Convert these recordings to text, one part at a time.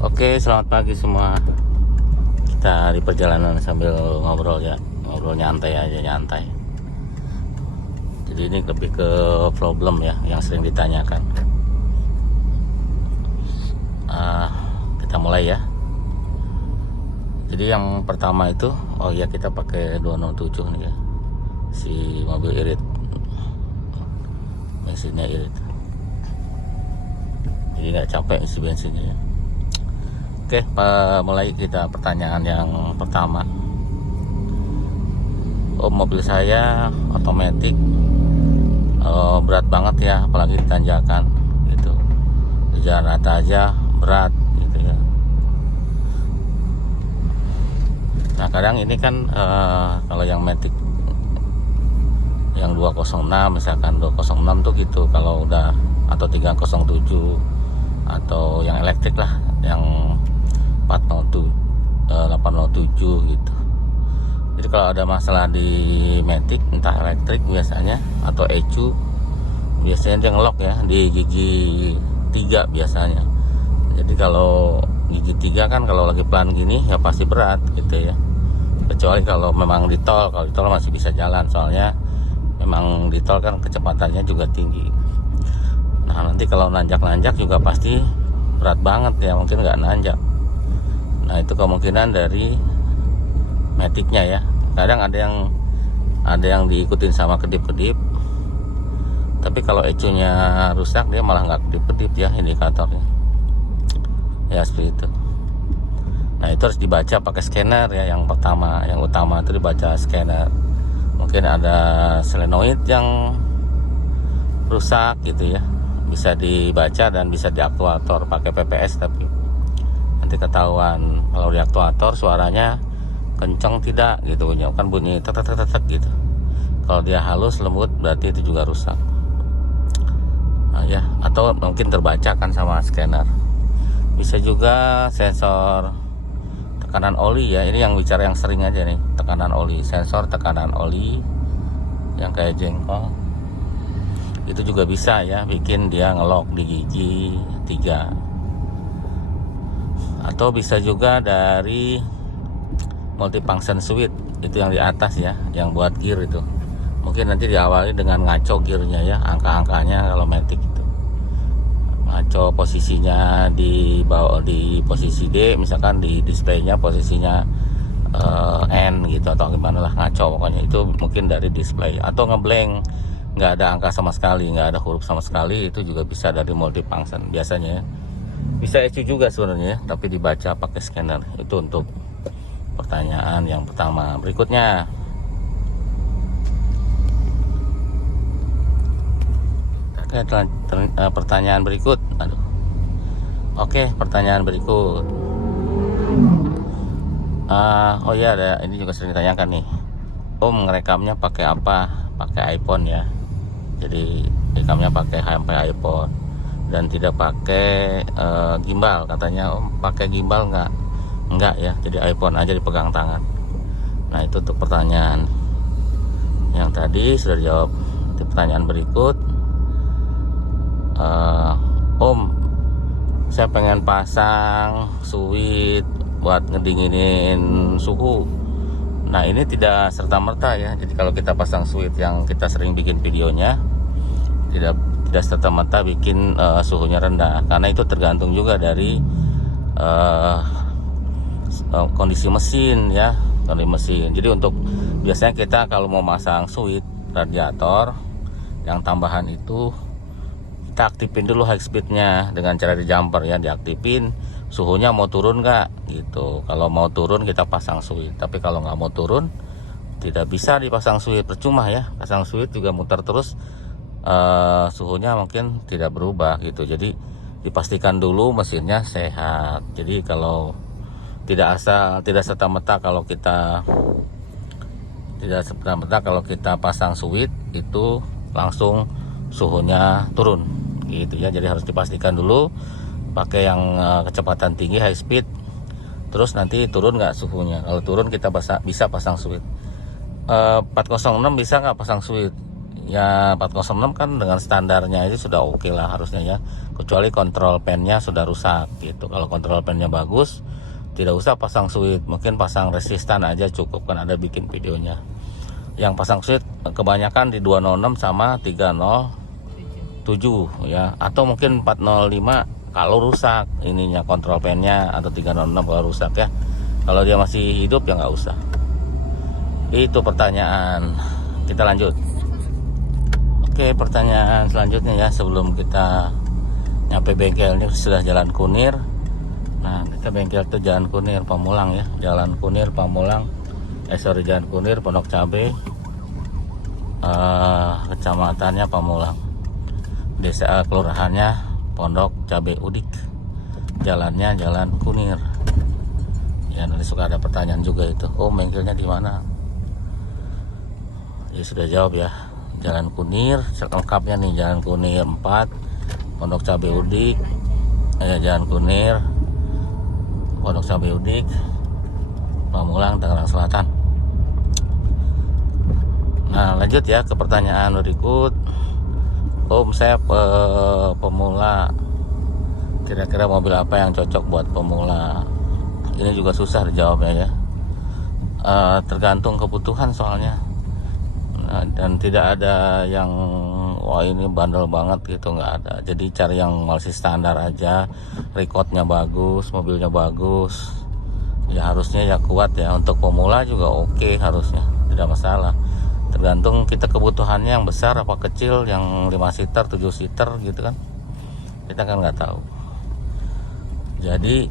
Oke, selamat pagi semua. Kita di perjalanan sambil ngobrol ya, ngobrol nyantai aja, nyantai. Jadi ini lebih ke problem ya, yang sering ditanyakan. Kita mulai ya. Jadi yang pertama itu, oh ya kita pakai 207 nih ya, si mobil irit, bensinnya irit. Jadi nggak capek isi bensinnya ya. Oke, mulai kita pertanyaan yang pertama. Mobil saya otomatis berat banget ya, apalagi di tanjakan gitu. Di jalan rata aja berat gitu ya. Nah kadang ini kan kalau yang Matic yang 206 misalkan 206 tuh gitu, kalau udah atau 307 atau yang elektrik lah yang 807 gitu. Jadi kalau ada masalah di Matic, entah elektrik biasanya atau ECU, biasanya dia ngelok ya di gigi 3 biasanya. Jadi kalau gigi 3 kan kalau lagi pelan gini ya pasti berat gitu ya. Kecuali kalau memang di tol, kalau di tol masih bisa jalan, soalnya memang di tol kan kecepatannya juga tinggi. Nah nanti kalau nanjak-nanjak juga pasti berat banget ya, mungkin nggak nanjak. Nah itu kemungkinan dari Maticnya ya. Kadang ada yang diikutin sama kedip-kedip, tapi kalau ECU-nya rusak dia malah nggak kedip-kedip ya indikatornya ya, seperti itu. Nah itu harus dibaca pakai scanner ya. Yang pertama, yang utama itu dibaca scanner. Mungkin ada solenoid yang rusak gitu ya, bisa dibaca dan bisa di aktuator pakai PPS, tapi nanti ketahuan kalau di aktuator suaranya kencang tidak gitu, kan bunyi tek gitu. Kalau dia halus lembut berarti itu juga rusak. Nah, ya, atau mungkin terbaca kan sama scanner. Bisa juga sensor tekanan oli ya, ini yang bicara yang sering aja nih, tekanan oli, sensor tekanan oli yang kayak jengkol itu juga bisa ya bikin dia ngelok di gigi 3. Atau bisa juga dari multifunction switch, itu yang di atas ya, yang buat gear itu. Mungkin nanti diawali dengan ngaco gearnya ya, angka-angkanya kalau Matic itu. Ngaco posisinya di bawah, di posisi D, misalkan di displaynya posisinya N gitu, atau gimana lah, ngaco pokoknya. Itu mungkin dari display. Atau ngeblank, nggak ada angka sama sekali, nggak ada huruf sama sekali, itu juga bisa dari multifunction biasanya ya. Bisa ECU juga sebenarnya, tapi dibaca pakai scanner. Itu untuk pertanyaan yang pertama. Berikutnya, pertanyaan berikut. Oke, pertanyaan berikut. Oh ya, ada ini juga sering ditanyakan nih. Ngerekamnya pakai apa? Pakai iPhone ya. Jadi rekamnya pakai HP iPhone dan tidak pakai gimbal. Katanya pakai gimbal enggak ya, jadi iPhone aja dipegang tangan. Nah itu untuk pertanyaan yang tadi sudah dijawab. Di pertanyaan berikut, saya pengen pasang switch buat ngedinginin suhu. Nah ini tidak serta-merta ya. Jadi kalau kita pasang switch yang kita sering bikin videonya, tidak serta-merta bikin suhunya rendah, karena itu tergantung juga dari kondisi mesin ya, kondisi mesin. Jadi untuk biasanya kita kalau mau masang switch radiator yang tambahan itu, kita aktifin dulu high speednya dengan cara di jumper ya, diaktifin. Suhunya mau turun nggak gitu. Kalau mau turun kita pasang switch, tapi kalau nggak mau turun tidak bisa dipasang switch, percuma ya. Pasang switch juga muter terus, suhunya mungkin tidak berubah gitu. Jadi dipastikan dulu mesinnya sehat. Jadi kalau tidak serta-merta kalau kita pasang switch itu langsung suhunya turun gitu ya. Jadi harus dipastikan dulu pakai yang kecepatan tinggi, high speed, terus nanti turun nggak suhunya. Kalau turun kita bisa pasang switch. 406 bisa nggak pasang switch? Ya 406 kan dengan standarnya itu sudah oke lah harusnya ya. kecuali kontrol pennya sudah rusak gitu. Kalau kontrol pennya bagus, tidak usah pasang switch, mungkin pasang resistan aja cukup, kan ada bikin videonya. Yang pasang switch kebanyakan di 206 sama 307 ya, atau mungkin 405 kalau rusak ininya kontrol pennya, atau 306 kalau rusak ya. Kalau dia masih hidup ya nggak usah. Itu pertanyaan. Kita lanjut. Oke, pertanyaan selanjutnya ya, sebelum kita nyampe bengkel ini sudah Jalan Kunir. Nah, kita bengkel itu Jalan Kunir Pamulang ya, Jalan Kunir Pamulang. Jalan Kunir Pondok Cabe, kecamatannya Pamulang, desa kelurahannya Pondok Cabe Udik, jalannya Jalan Kunir. Ya, nanti suka ada pertanyaan juga itu. Oh, bengkelnya di mana? Ya sudah jawab ya. Jalan Kunir, lengkapnya nih Jalan Kunir 4, Pondok Cabe Udik, Jalan Kunir, Pondok Cabe Udik, Pamulang, Tangerang Selatan. Nah, lanjut ya ke pertanyaan berikut. Om, saya pemula, kira-kira mobil apa yang cocok buat pemula? Ini juga susah dijawabnya ya. Tergantung kebutuhan soalnya. Dan tidak ada yang wah ini bandel banget gitu, nggak ada. Jadi cari yang masih standar aja, recordnya bagus, mobilnya bagus, ya harusnya ya kuat ya. Untuk pemula juga oke, harusnya tidak masalah. Tergantung kita kebutuhannya yang besar apa kecil, yang 5 seater 7 seater gitu kan, kita kan nggak tahu. Jadi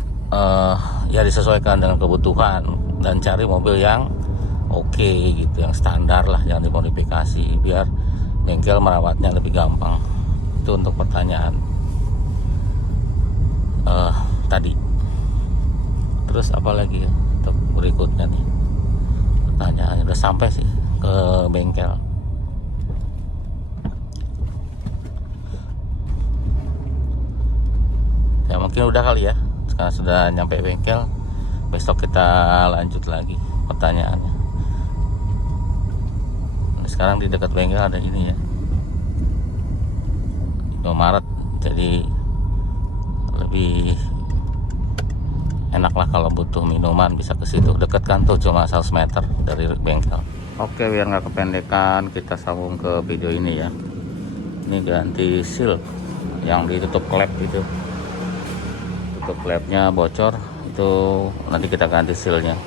ya disesuaikan dengan kebutuhan dan cari mobil yang oke gitu, yang standar lah, jangan dimodifikasi, biar bengkel merawatnya lebih gampang. Itu untuk pertanyaan tadi. Terus apa lagi ya untuk berikutnya nih, pertanyaan udah sampai sih ke bengkel. Ya mungkin udah kali ya, sekarang sudah nyampe bengkel. Besok kita lanjut lagi pertanyaannya. Sekarang di dekat bengkel ada ini ya, Indomaret, jadi lebih enak lah kalau butuh minuman bisa ke situ. Deket kan tuh, cuma 100 meter dari bengkel. Oke, biar nggak kependekan kita sambung ke video ini ya. Ini ganti seal yang ditutup klep itu, tutup klepnya bocor, itu nanti kita ganti sealnya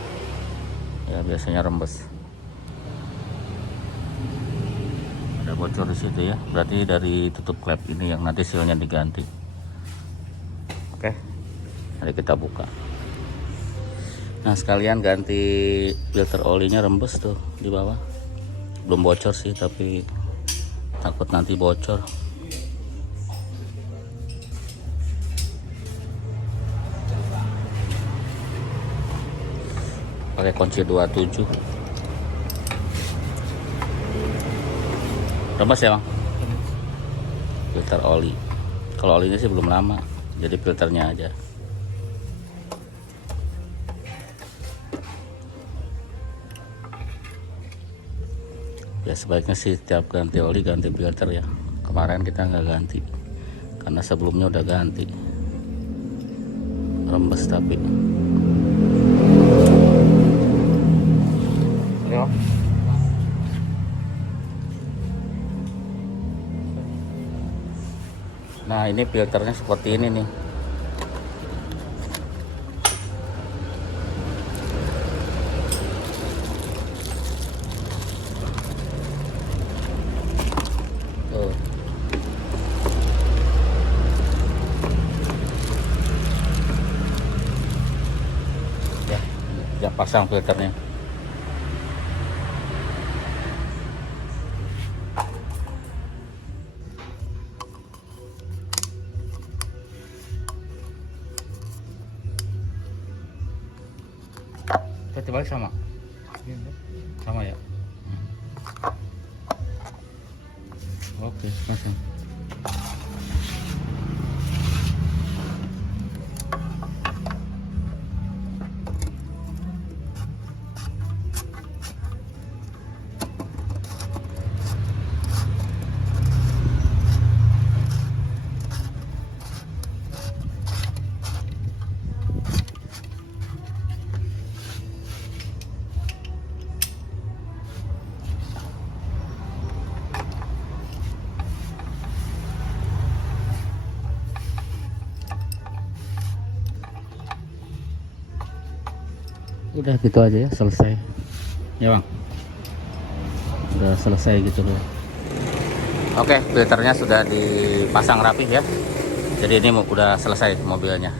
ya, biasanya rembes. Ada bocor di situ ya, berarti dari tutup klep ini yang nanti sealnya diganti. Oke, mari kita buka. Nah, sekalian ganti filter olinya, rembes tuh di bawah. Belum bocor sih, tapi takut nanti bocor. Pakai kunci 27. Rembes ya Bang? Filter oli. Kalau olinya sih belum lama, jadi filternya aja. Ya sebaiknya sih setiap ganti oli ganti filter ya. Kemarin kita nggak ganti karena sebelumnya udah ganti, rembes tapi. Yo. Nah, ini filternya seperti ini nih. Ya pasang filternya. Kita balik sama ya. Oke, pasang. Udah gitu aja ya, selesai ya bang, udah selesai gitu loh. Oke, filternya sudah dipasang rapi ya, jadi ini udah selesai mobilnya.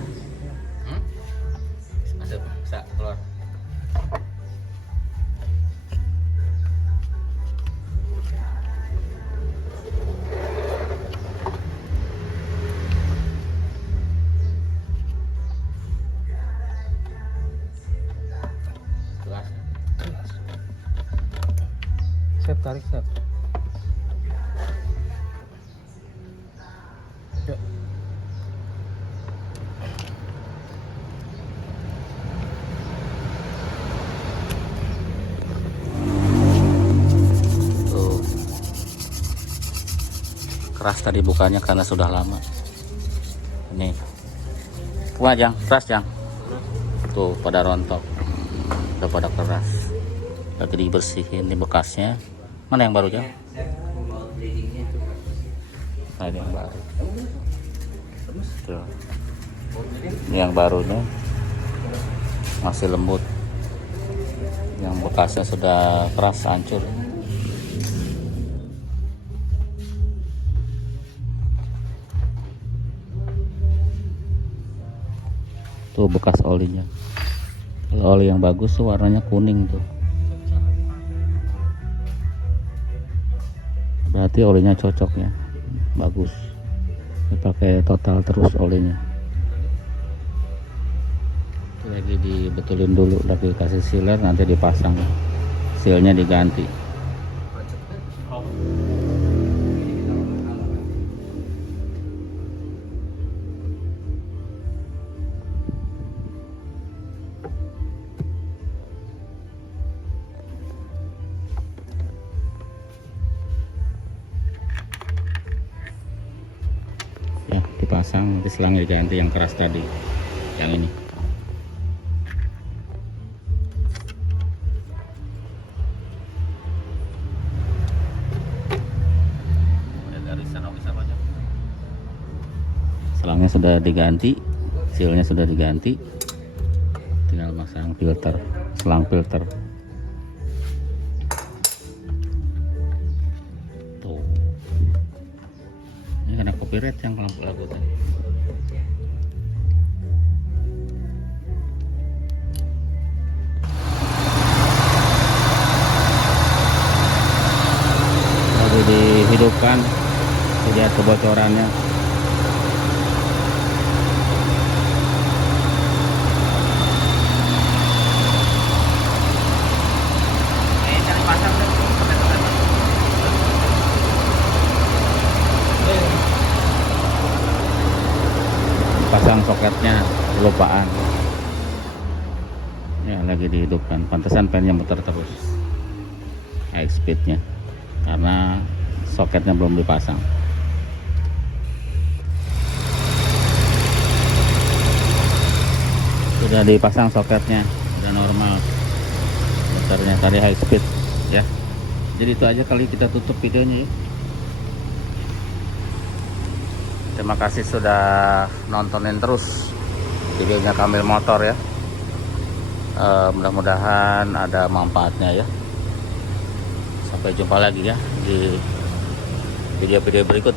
Masuk, bisa keluar. Sep, tarik sep. Yuk. Tuh. Keras tadi bukanya karena sudah lama. Ini. Kuat Jang, keras Jang. Tuh pada rontok. Udah pada keras. Lagi dibersihin di bekasnya. Mana yang baru Jang? Nah, ini yang baru. Tuh. Ini yang barunya masih lembut. Yang bekasnya sudah keras, hancur. Tuh bekas olinya. Kalau oli yang bagus tuh warnanya kuning tuh. Berarti olinya cocok ya, bagus. Dipakai total terus olinya. Itu lagi dibetulin dulu, lagi kasih sealer, nanti dipasang. Sealnya diganti. Ya, dipasang, nanti selang diganti yang keras tadi, yang ini. Selangnya sudah diganti, sealnya sudah diganti, tinggal masang filter, selang filter. Tuh, ini kena copyright yang lagu tadi. Lalu dihidupkan, lihat kebocorannya. Pasang soketnya kelupaan ya, lagi dihidupkan. Pantesan pennya muter terus high speednya karena soketnya belum dipasang. Sudah dipasang soketnya, udah normal muternya, tadi high speed ya. Jadi itu aja kali, kita tutup videonya ya. Terima kasih sudah nontonin terus videonya Kamil Motor ya. Mudah-mudahan ada manfaatnya ya. Sampai jumpa lagi ya di video-video berikut.